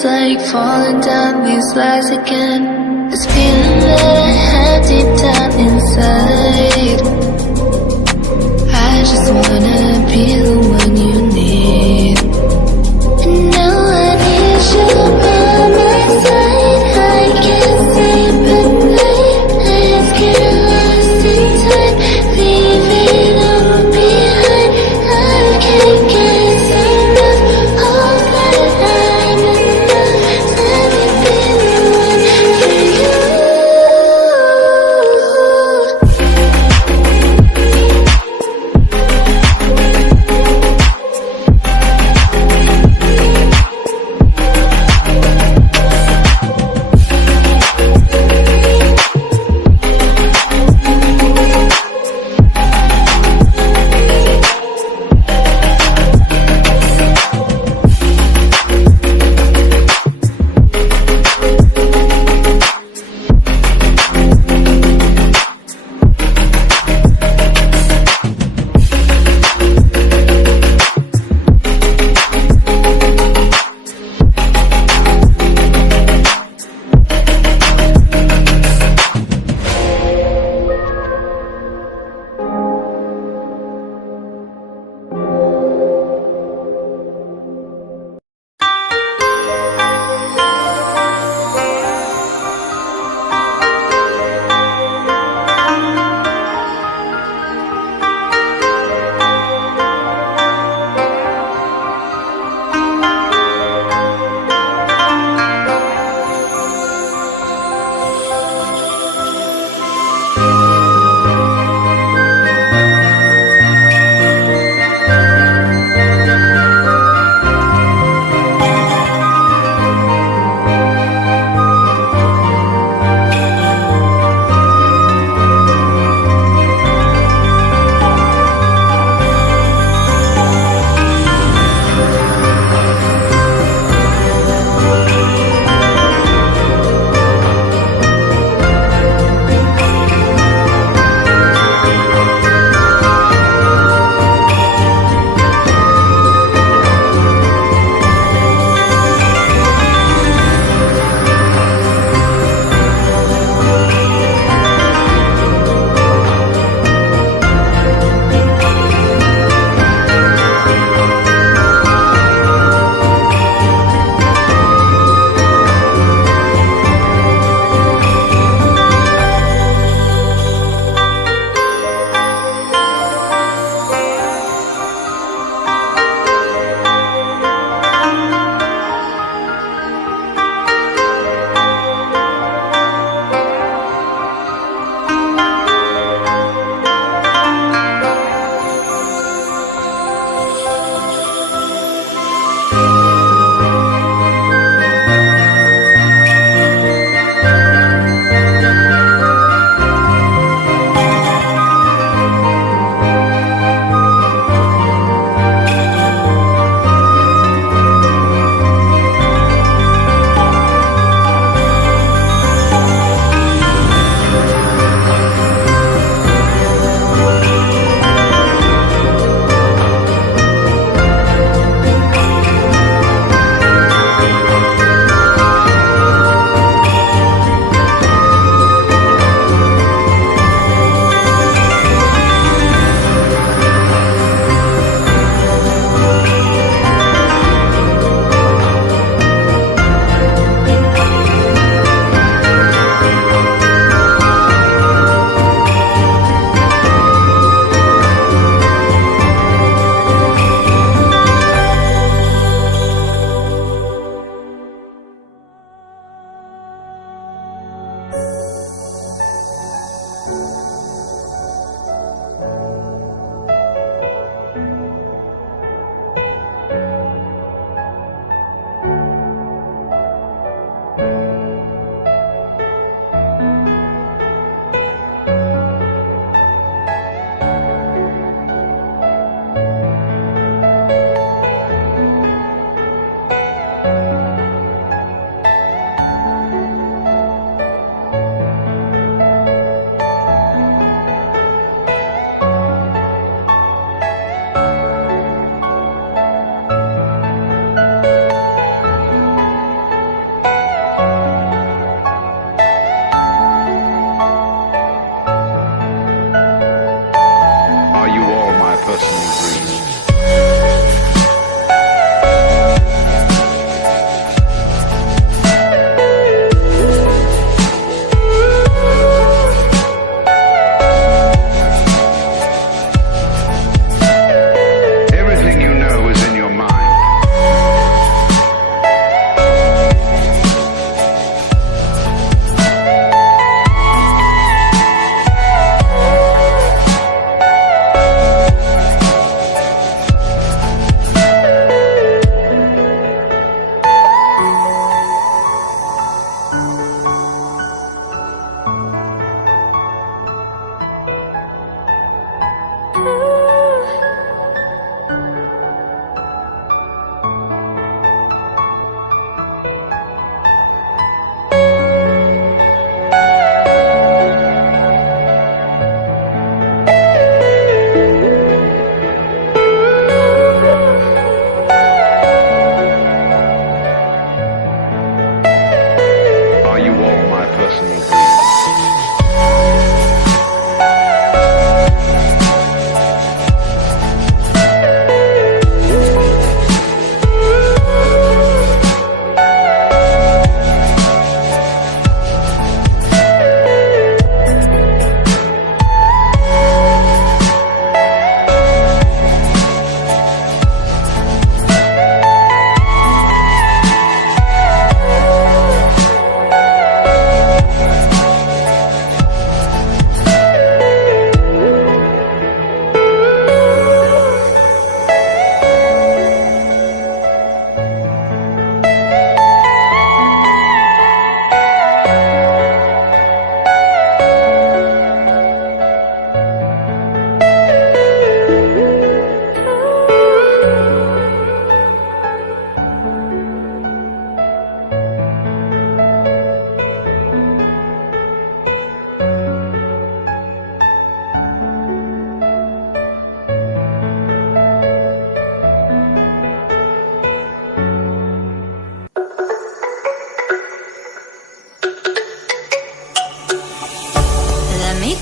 It's like falling down these lies again. This feeling that I have deep down inside. I just wanna be the one you need. And now I need you by my side. I can't sleep at night. Let's get lost in time, leave it all behind. I can't get enough of that I'm enough. Let me be the one for you. personal dream.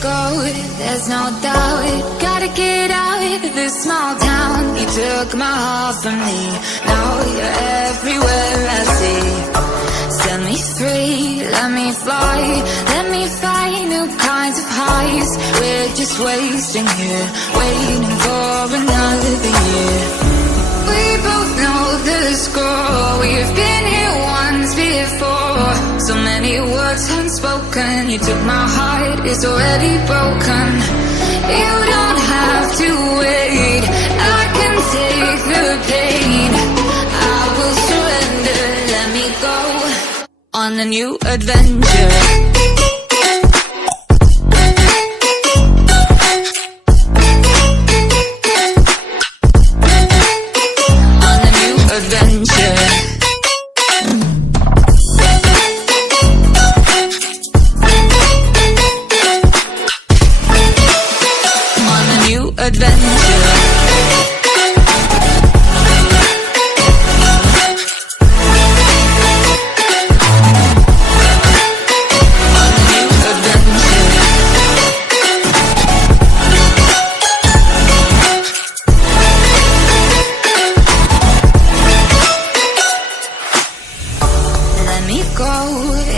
Go, there's no doubt. Gotta get out of this small town. You took my heart from me. Now you're everywhere I see. Set me free, let me fly. Let me find new kinds of highs. We're just wasting here, waiting for another year. We both know the score. We've been here once before. So many words unspoken. You took my heart, it's already broken. You don't have to wait. I can take the pain. I will surrender. Let me go on a new adventure.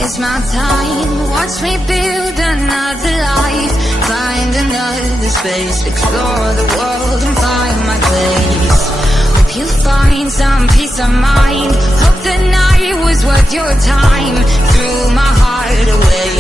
It's my time, watch me build another life. Find another space, explore the world and find my place. Hope you find some peace of mind. Hope the night was worth your time. Threw my heart away,